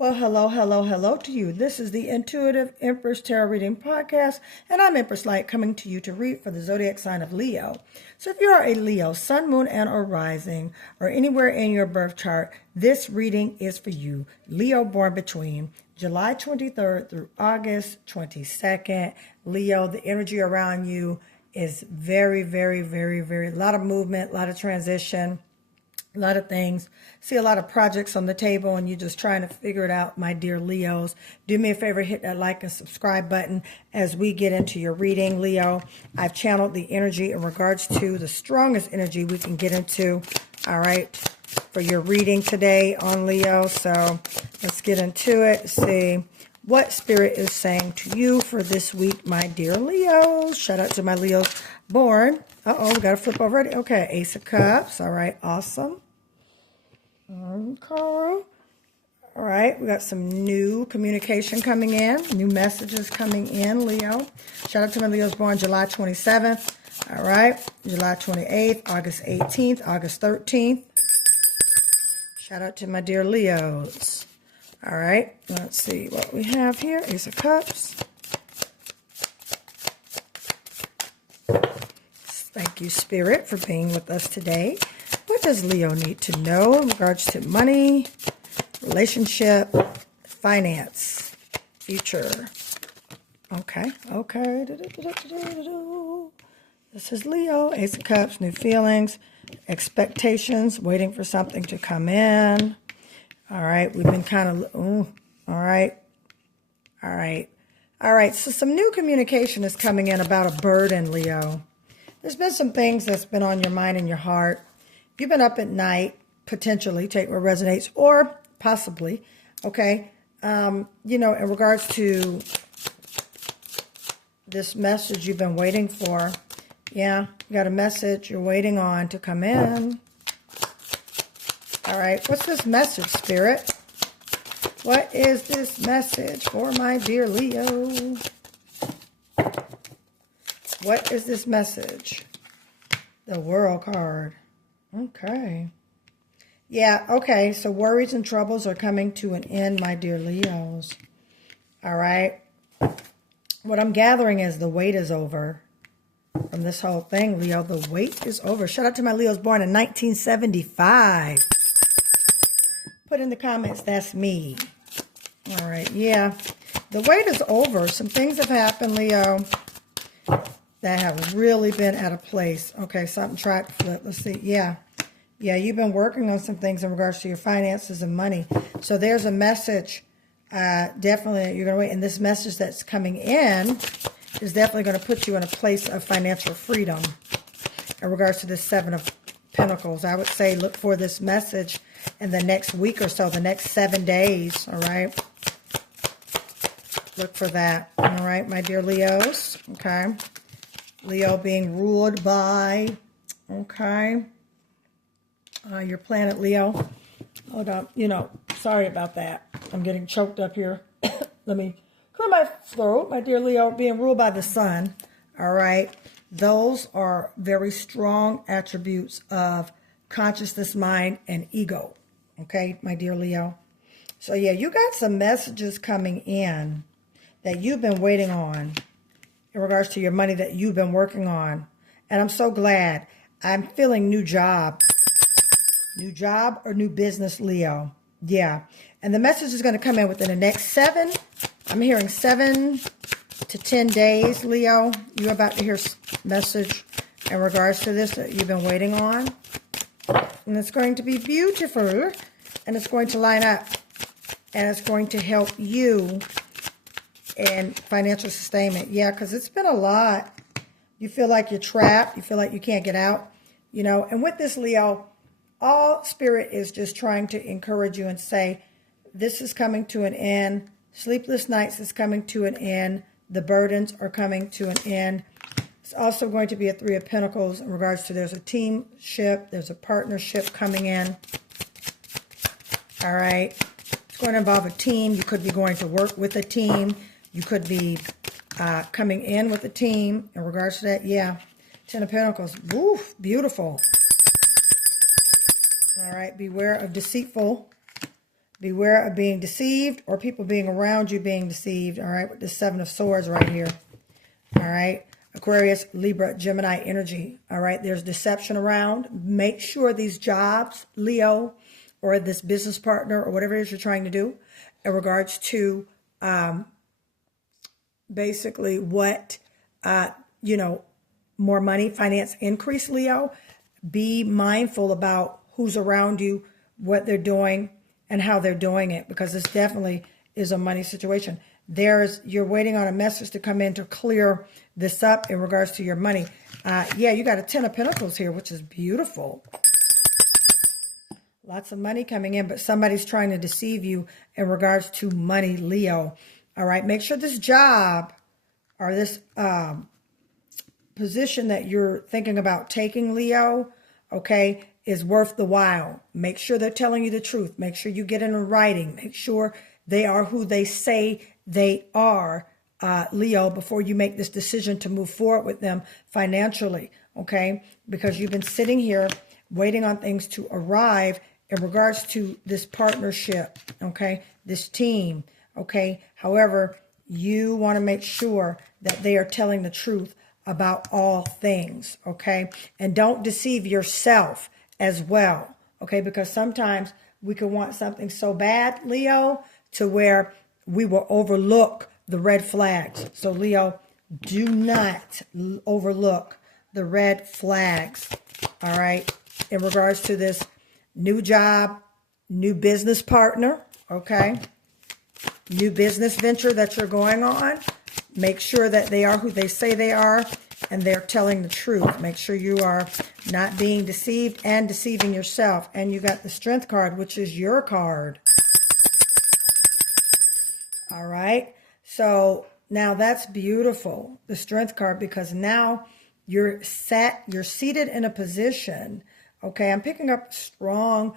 Well, hello, hello, hello to you. This is the Intuitive Empress Tarot Reading Podcast, and I'm Empress Light coming to you to read for the zodiac sign of Leo. So if you are a Leo, sun, moon, and or rising, or anywhere in your birth chart, this reading is for you. Leo born between July 23rd through August 22nd. Leo, the energy around you is very, a lot of movement, a lot of transition. A lot of things. See a lot of projects on the table and you're just trying to figure it out, my dear Leos. Do me a favor, hit that like and subscribe button as we get into your reading, Leo. I've channeled the energy in regards to the strongest energy we can get into, all right, for your reading today on Leo. So let's get into it. See what Spirit is saying to you for this week, my dear Leos. Shout out to my Leos born. Uh-oh, we got to flip already. Okay, Ace of Cups. All right, awesome. Okay. All right, we got some new communication coming in, new messages coming in, Leo. Shout out to my Leos born July 27th. All right, July 28th, August 18th, August 13th. Shout out to my dear Leos. All right, let's see what we have here. Ace of Cups. Thank you, Spirit, for being with us today. What does Leo need to know in regards to money, relationship, finance, future? Okay. This is Leo, Ace of Cups, new feelings, expectations, waiting for something to come in. All right, we've been kind of, all right. So some new communication is coming in about a burden, Leo. There's been some things that's been on your mind and your heart. You've been up at night, potentially, take what resonates, or possibly, okay, in regards to this message you've been waiting for. Yeah, you got a message you're waiting on to come in. All right, what's this message, Spirit? What is this message for my dear Leo? What is this message? The World card. Okay. Yeah, okay. So worries and troubles are coming to an end, my dear Leos. All right. What I'm gathering is the wait is over from this whole thing, Leo. The wait is over. Shout out to my Leos born in 1975. Put in the comments, that's me. All right. Yeah. The wait is over. Some things have happened, Leo, that have really been out of place. Okay, something tried to flip. Let's see. Yeah, you've been working on some things in regards to your finances and money. So there's a message, definitely, that you're going to wait. And this message that's coming in is definitely going to put you in a place of financial freedom in regards to this Seven of Pentacles. I would say look for this message in the next week or so, the next 7 days, all right? Look for that, all right, my dear Leos, okay? Leo being ruled by, okay, your planet Leo. Hold on, sorry about that. I'm getting choked up here. Let me clear my throat. My dear Leo being ruled by the sun, all right. Those are very strong attributes of consciousness, mind, and ego, okay, my dear Leo. So, yeah, you got some messages coming in that you've been waiting on in regards to your money that you've been working on. And I'm so glad. I'm feeling new job. New job or new business, Leo. Yeah. And the message is going to come in within the next I'm hearing 7 to 10 days, Leo. You're about to hear a message in regards to this that you've been waiting on. And it's going to be beautiful. And it's going to line up. And it's going to help you and financial sustainment. Yeah, because it's been a lot. You feel like you're trapped. You feel like you can't get out. And with this, Leo, all Spirit is just trying to encourage you and say, this is coming to an end. Sleepless nights is coming to an end. The burdens are coming to an end. It's also going to be a Three of Pentacles in regards to there's a teamship. There's a partnership coming in. All right. It's going to involve a team. You could be going to work with a team. You could be coming in with a team in regards to that. Yeah. 10 of Pentacles. Woof. Beautiful. All right. Beware of deceitful Beware of being deceived or people being around you being deceived. All right, with the Seven of Swords right here. All right, Aquarius, Libra, Gemini energy. All right, there's deception around. Make sure these jobs, Leo, or this business partner or whatever it is you're trying to do in regards to basically what, more money, finance increase, Leo. Be mindful about who's around you, what they're doing, and how they're doing it, because this definitely is a money situation. You're waiting on a message to come in to clear this up in regards to your money. Yeah, you got a 10 of Pentacles here, which is beautiful. Lots of money coming in, but somebody's trying to deceive you in regards to money, Leo. All right, make sure this job or this position that you're thinking about taking, Leo, okay, is worth the while. Make sure they're telling you the truth. Make sure you get in writing. Make sure they are who they say they are, Leo, before you make this decision to move forward with them financially, okay? Because you've been sitting here waiting on things to arrive in regards to this partnership, okay, this team, okay? However, you want to make sure that they are telling the truth about all things, okay? And don't deceive yourself as well, okay? Because sometimes we can want something so bad, Leo, to where we will overlook the red flags. So, Leo, do not overlook the red flags, all right, in regards to this new job, new business partner, okay? New business venture that you're going on. Make sure that they are who they say they are and they're telling the truth. Make sure you are not being deceived and deceiving yourself. And you got the Strength card, which is your card. All right. So now that's beautiful, the Strength card, because now you're seated in a position. Okay. I'm picking up strong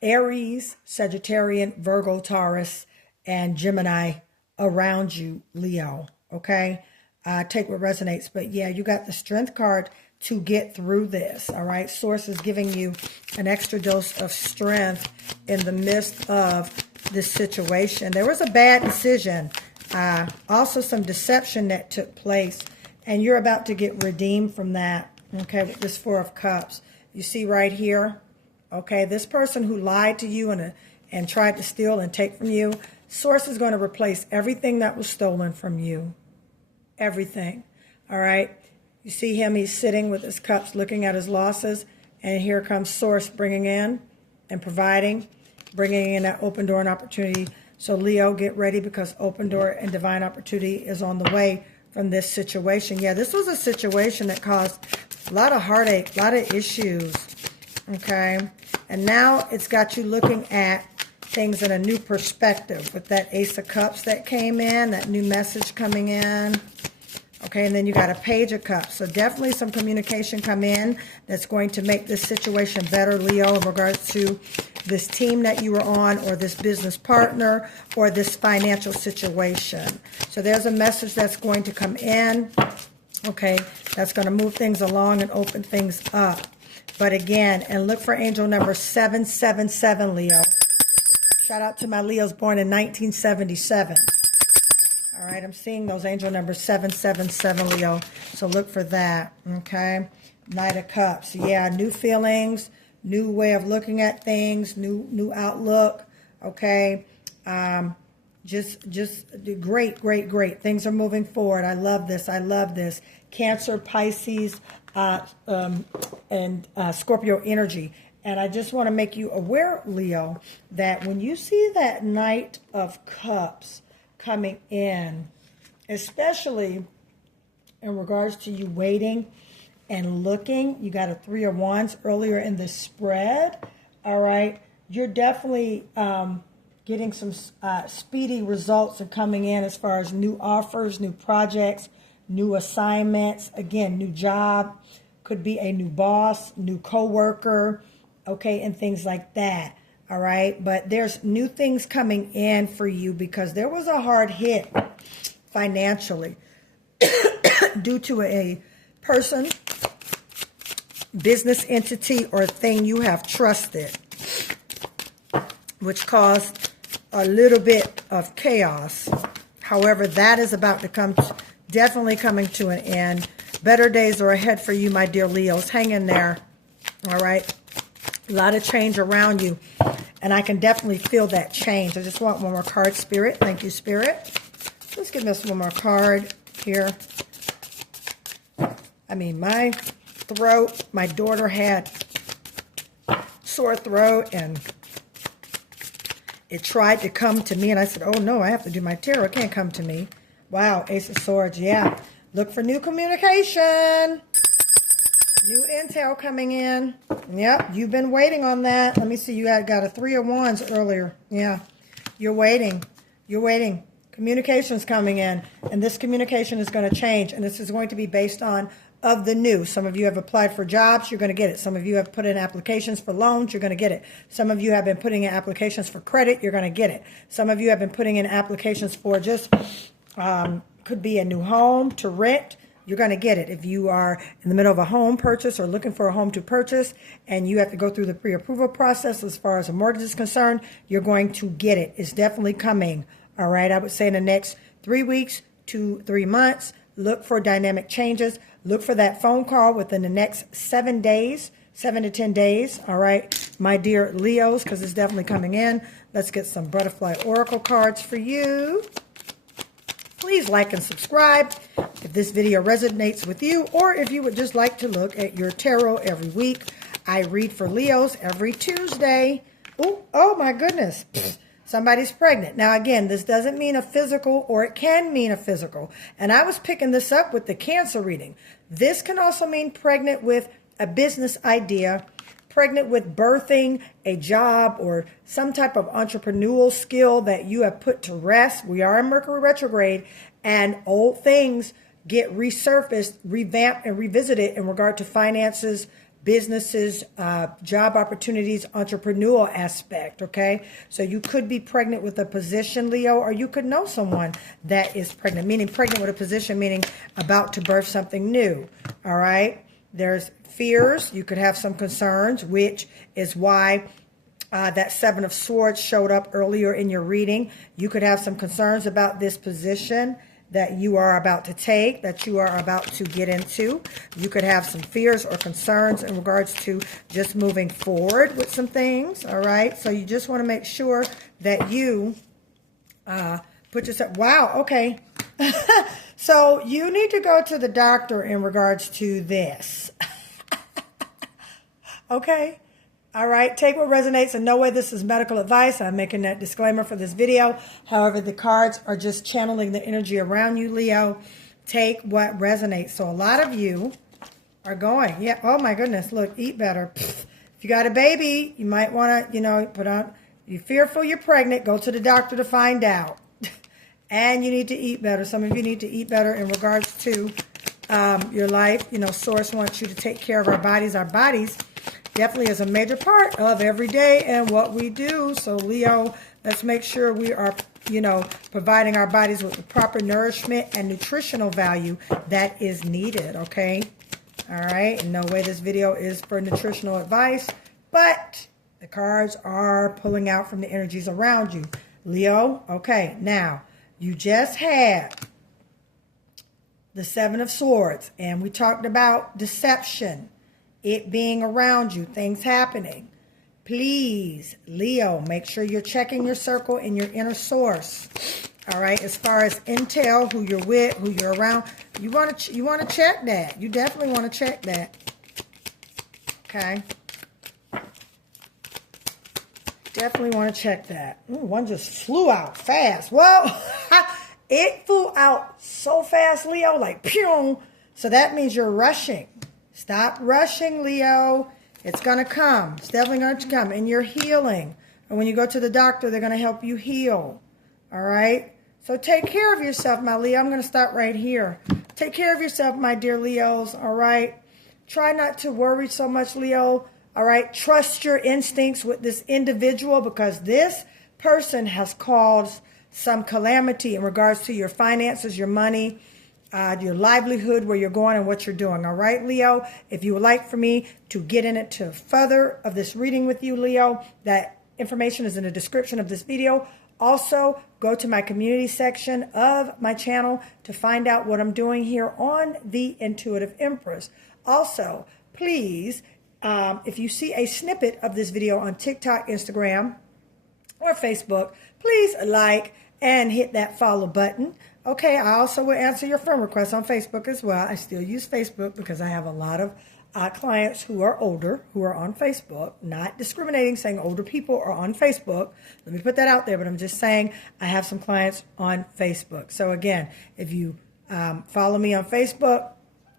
Aries, Sagittarian, Virgo, Taurus, and Gemini around you, Leo. Okay. Take what resonates. But yeah, you got the Strength card to get through this. All right. Source is giving you an extra dose of strength in the midst of this situation. There was a bad decision. Also some deception that took place, and you're about to get redeemed from that. Okay. With this Four of Cups. You see right here. Okay. This person who lied to you and tried to steal and take from you, Source is going to replace everything that was stolen from you. Everything. All right. You see him, he's sitting with his cups looking at his losses, and here comes Source bringing in and providing, bringing in that open door and opportunity. So Leo, get ready, because open door and divine opportunity is on the way from this situation. Yeah, this was a situation that caused a lot of heartache, a lot of issues. Okay. And now it's got you looking at things in a new perspective with that Ace of Cups that came in, that new message coming in. Okay, and then you got a Page of Cups. So definitely some communication come in that's going to make this situation better, Leo, in regards to this team that you were on, or this business partner, or this financial situation. So there's a message that's going to come in, okay, that's going to move things along and open things up. But again, and look for angel number 777, Leo. Shout out to my Leos born in 1977. All right, I'm seeing those angel numbers 777, Leo. So look for that, okay? Knight of Cups. Yeah, new feelings, new way of looking at things, new outlook, okay? Just great, great, great. Things are moving forward. I love this. I love this. Cancer, Pisces, and Scorpio energy. And I just want to make you aware, Leo, that when you see that Knight of Cups coming in, especially in regards to you waiting and looking, you got a Three of Wands earlier in the spread. All right, you're definitely getting some speedy results are coming in as far as new offers, new projects, new assignments. Again, new job, could be a new boss, new coworker, okay, and things like that. All right, but there's new things coming in for you, because there was a hard hit financially due to a person, business entity, or thing you have trusted. which caused a little bit of chaos. However, that is about to come, definitely coming to an end. Better days are ahead for you, my dear Leos. Hang in there. All right. A lot of change around you. And I can definitely feel that change. I just want one more card, Spirit. Thank you, Spirit. Let's give us one more card here. I mean, my throat, my daughter had sore throat, and it tried to come to me, and I said, oh no, I have to do my tarot. It can't come to me. Wow, Ace of Swords, yeah. Look for new communication. New intel coming in. Yep, you've been waiting on that. Let me see, you had got a 3 of Wands earlier. Yeah, you're waiting. You're waiting. Communication's coming in, and this communication is going to change, and this is going to be based on of the new. Some of you have applied for jobs, you're going to get it. Some of you have put in applications for loans, you're going to get it. Some of you have been putting in applications for credit, you're going to get it. Some of you have been putting in applications for just, could be a new home to rent, you're going to get it. If you are in the middle of a home purchase or looking for a home to purchase and you have to go through the pre-approval process as far as a mortgage is concerned, you're going to get it. It's definitely coming. All right, I would say in the next 3 weeks to 3 months, look for dynamic changes. Look for that phone call within the next 7 days, 7 to 10 days. All right, my dear Leos, because it's definitely coming in. Let's get some butterfly oracle cards for you. Please like and subscribe if this video resonates with you, or if you would just like to look at your tarot every week. I read for Leos every Tuesday. Oh my goodness. Somebody's pregnant. Now, again, this doesn't mean a physical, or it can mean a physical. And I was picking this up with the Cancer reading. This can also mean pregnant with a business idea, pregnant with birthing a job or some type of entrepreneurial skill that you have put to rest. We are in Mercury retrograde, and old things get resurfaced, revamped, and revisited in regard to finances, businesses, job opportunities, entrepreneurial aspect, okay? So you could be pregnant with a position, Leo, or you could know someone that is pregnant, meaning pregnant with a position, meaning about to birth something new, all right? There's fears. You could have some concerns, which is why that 7 of Swords showed up earlier in your reading. You could have some concerns about this position that you are about to take, that you are about to get into. You could have some fears or concerns in regards to just moving forward with some things, all right? So you just want to make sure that you put yourself, wow, okay. So you need to go to the doctor in regards to this. Okay? All right, take what resonates. In no way this is medical advice. I'm making that disclaimer for this video. However, the cards are just channeling the energy around you, Leo. Take what resonates. So a lot of you are going, yeah, oh my goodness, look, eat better. If you got a baby, you might want to, put on, you're fearful you're pregnant, go to the doctor to find out. And you need to eat better. Some of you need to eat better in regards to your life. Source wants you to take care of our bodies. Our bodies definitely is a major part of every day and what we do. So Leo, let's make sure we are, providing our bodies with the proper nourishment and nutritional value that is needed, okay? All right, in no way this video is for nutritional advice, but the cards are pulling out from the energies around you. Leo, okay, now, you just had the 7 of Swords, and we talked about deception. It being around you, things happening. Please, Leo, make sure you're checking your circle and your inner source. All right, as far as intel, who you're with, who you're around, you want to check that. You definitely want to check that. Okay. Definitely want to check that. Ooh, one just flew out fast. Well, it flew out so fast, Leo, like pew. So that means you're rushing. Stop rushing, Leo. It's going to come. It's definitely going to come. And you're healing. And when you go to the doctor, they're going to help you heal. All right? So take care of yourself, my Leo. I'm going to start right here. Take care of yourself, my dear Leos. All right? Try not to worry so much, Leo. All right? Trust your instincts with this individual, because this person has caused some calamity in regards to your finances, your money, your livelihood, where you're going and what you're doing. All right, Leo? If you would like for me to get into further of this reading with you, Leo, that information is in the description of this video. Also, go to my community section of my channel to find out what I'm doing here on the Intuitive Empress. Also, please, if you see a snippet of this video on TikTok, Instagram, or Facebook, please like and hit that follow button. Okay, I also will answer your friend requests on Facebook as well. I still use Facebook because I have a lot of clients who are older, who are on Facebook. Not discriminating, saying older people are on Facebook. Let me put that out there, but I'm just saying I have some clients on Facebook. So again, if you follow me on Facebook,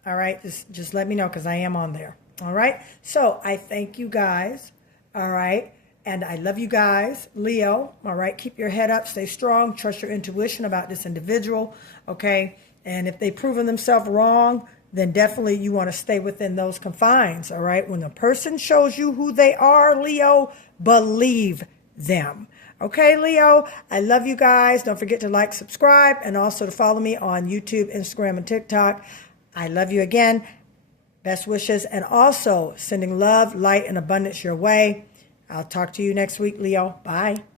all right, just let me know because I am on there. All right, so I thank you guys. All right. And I love you guys, Leo. All right, keep your head up, stay strong, trust your intuition about this individual, okay? And if they've proven themselves wrong, then definitely you want to stay within those confines, all right? When a person shows you who they are, Leo, believe them. Okay, Leo, I love you guys. Don't forget to like, subscribe, and also to follow me on YouTube, Instagram, and TikTok. I love you again. Best wishes, and also sending love, light, and abundance your way. I'll talk to you next week, Leo. Bye.